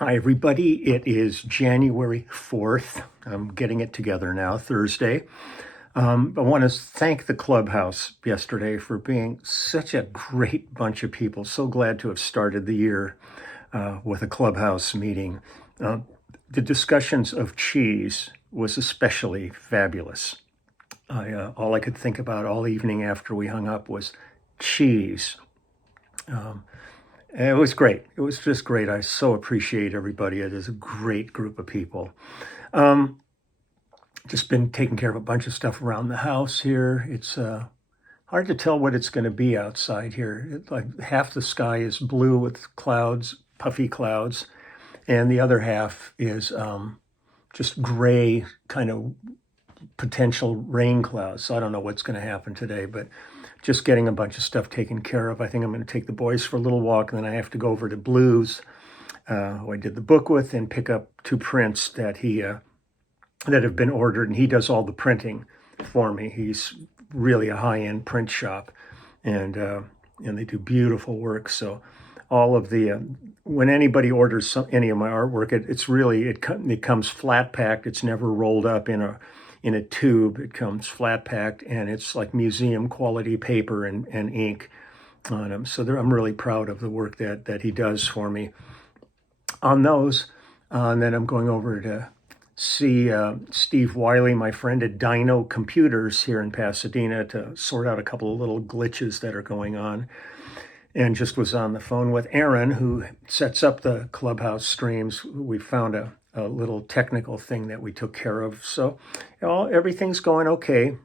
Hi, everybody. It is January 4th. I'm getting it together now, Thursday. I want to thank the clubhouse yesterday for being such a great bunch of people. So glad to have started the year with a clubhouse meeting. The discussions of cheese was especially fabulous. All I could think about all evening after we hung up was cheese. It was great. It was just great. I so appreciate everybody. It is a great group of people. Just been taking care of a bunch of stuff around the house here. It's hard to tell what it's going to be outside here. Like half the sky is blue with clouds, puffy clouds, and the other half is just gray, kind of potential rain clouds. So I don't know what's going to happen today, but just getting a bunch of stuff taken care of. I think I'm going to take the boys for a little walk, and then I have to go over to Blues, who I did the book with, and pick up two prints that that have been ordered, and he does all the printing for me. He's really a high-end print shop, and they do beautiful work. So all of the when anybody orders any of my artwork, it comes flat packed. It's never rolled up in a tube. It comes flat packed, and it's like museum quality paper and ink on them. So I'm really proud of the work that he does for me on those. And then I'm going over to see Steve Wiley, my friend at Dino Computers here in Pasadena, to sort out a couple of little glitches that are going on. And just was on the phone with Aaron, who sets up the clubhouse streams. We found a little technical thing that we took care of. So everything's going okay.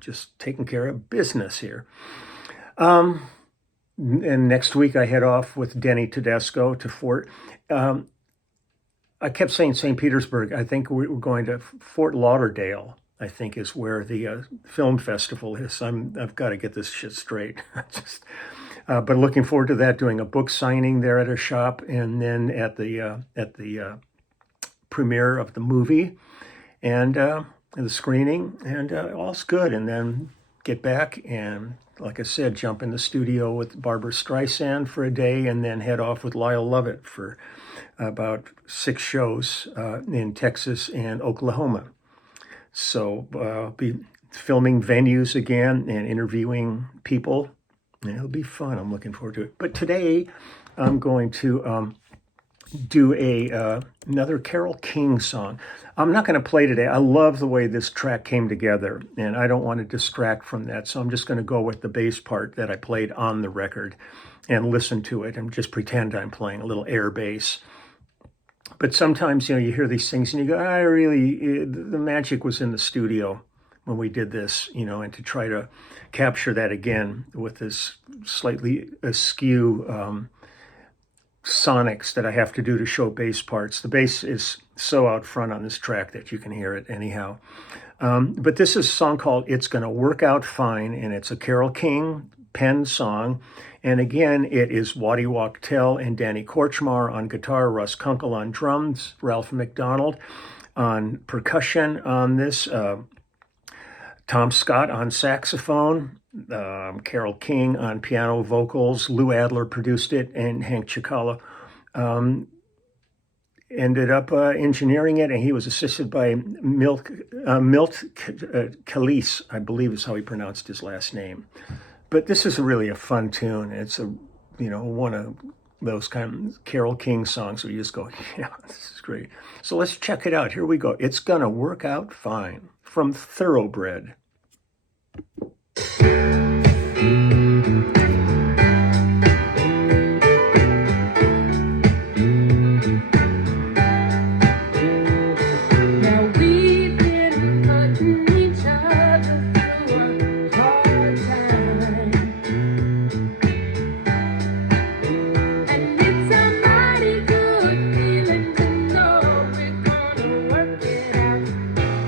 Just taking care of business here. And next week I head off with Denny Tedesco to Fort. I kept saying St. Petersburg. I think we're going to Fort Lauderdale, I think is where the film festival is. I've got to get this shit straight. But looking forward to that, doing a book signing there at a shop, and then at the premiere of the movie and the screening, and all's good. And then get back and, like I said, jump in the studio with Barbara Streisand for a day, and then head off with Lyle Lovett for about 6 shows in Texas and Oklahoma. So I'll be filming venues again and interviewing people. And it'll be fun. I'm looking forward to it. But today I'm going to do another Carole King song. I'm not going to play today. I love the way this track came together, and I don't want to distract from that. So I'm just going to go with the bass part that I played on the record and listen to it and just pretend I'm playing a little air bass. But sometimes, you hear these things and you go, the magic was in the studio when we did this, and to try to capture that again with this slightly askew sonics that I have to do to show bass parts. The bass is so out front on this track that you can hear it anyhow. But this is a song called It's Gonna Work Out Fine, and it's a Carole King penned song. And again, it is Waddy Wachtel and Danny Korchmar on guitar, Russ Kunkel on drums, Ralph McDonald on percussion on this, Tom Scott on saxophone, Carole King on piano vocals, Lou Adler produced it, and Hank Chikala ended up engineering it, and he was assisted by Milt Calise, I believe is how he pronounced his last name. But this is really a fun tune. It's one of those kind of Carole King songs where you just go, yeah, this is great. So let's check it out. Here we go. It's Gonna Work Out Fine from Thoroughbred.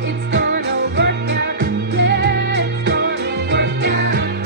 It's gonna work out, yeah, it's gonna work out.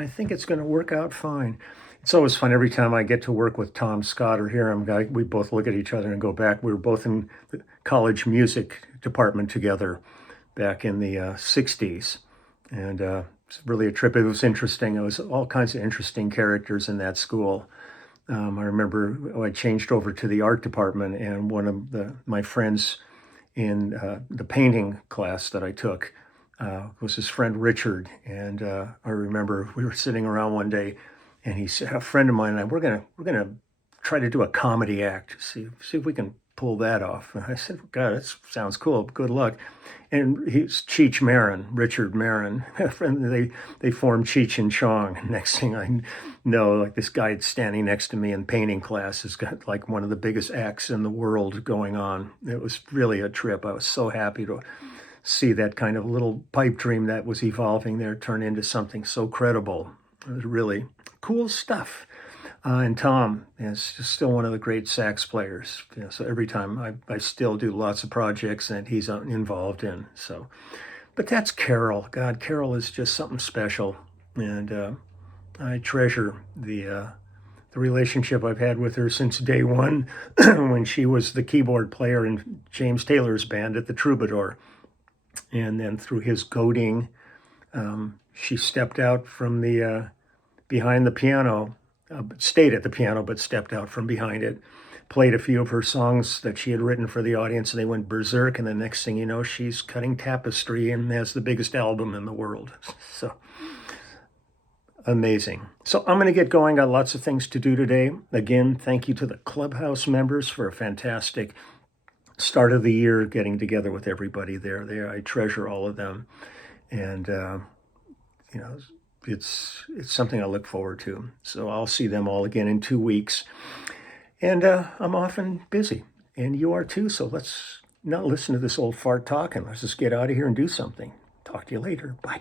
I think it's going to work out fine. It's always fun every time I get to work with Tom Scott or hear him. We both look at each other and go back. We were both in the college music department together back in the 60s. And it's really a trip. It was interesting. It was all kinds of interesting characters in that school. I remember I changed over to the art department, and one of my friends in the painting class that I took was his friend Richard. And I remember we were sitting around one day, and he said, a friend of mine and I, we're gonna try to do a comedy act, see if we can pull that off. And I said, God, that sounds cool. Good luck. And he's Cheech Marin, Richard Marin. They formed Cheech and Chong. Next thing I know, like this guy standing next to me in painting class has got like one of the biggest acts in the world going on. It was really a trip. I was so happy to see that kind of little pipe dream that was evolving there turn into something so credible. It was really cool stuff. And Tom is just still one of the great sax players. So every time I still do lots of projects that he's involved in. So, but that's Carole. God, Carole is just something special, and I treasure the relationship I've had with her since day one, when she was the keyboard player in James Taylor's band at the Troubadour, and then through his goading, she stepped out from the behind the piano. Stayed at the piano, but stepped out from behind it, played a few of her songs that she had written for the audience, and they went berserk. And the next thing you know, she's cutting tapestry and has the biggest album in the world. So amazing. So I'm going to get going. Got lots of things to do today. Again, thank you to the Clubhouse members for a fantastic start of the year, getting together with everybody there. I treasure all of them. And, it's something I look forward to. So I'll see them all again in 2 weeks. And I'm often busy, and you are too. So let's not listen to this old fart talk, and let's just get out of here and do something. Talk to you later. Bye.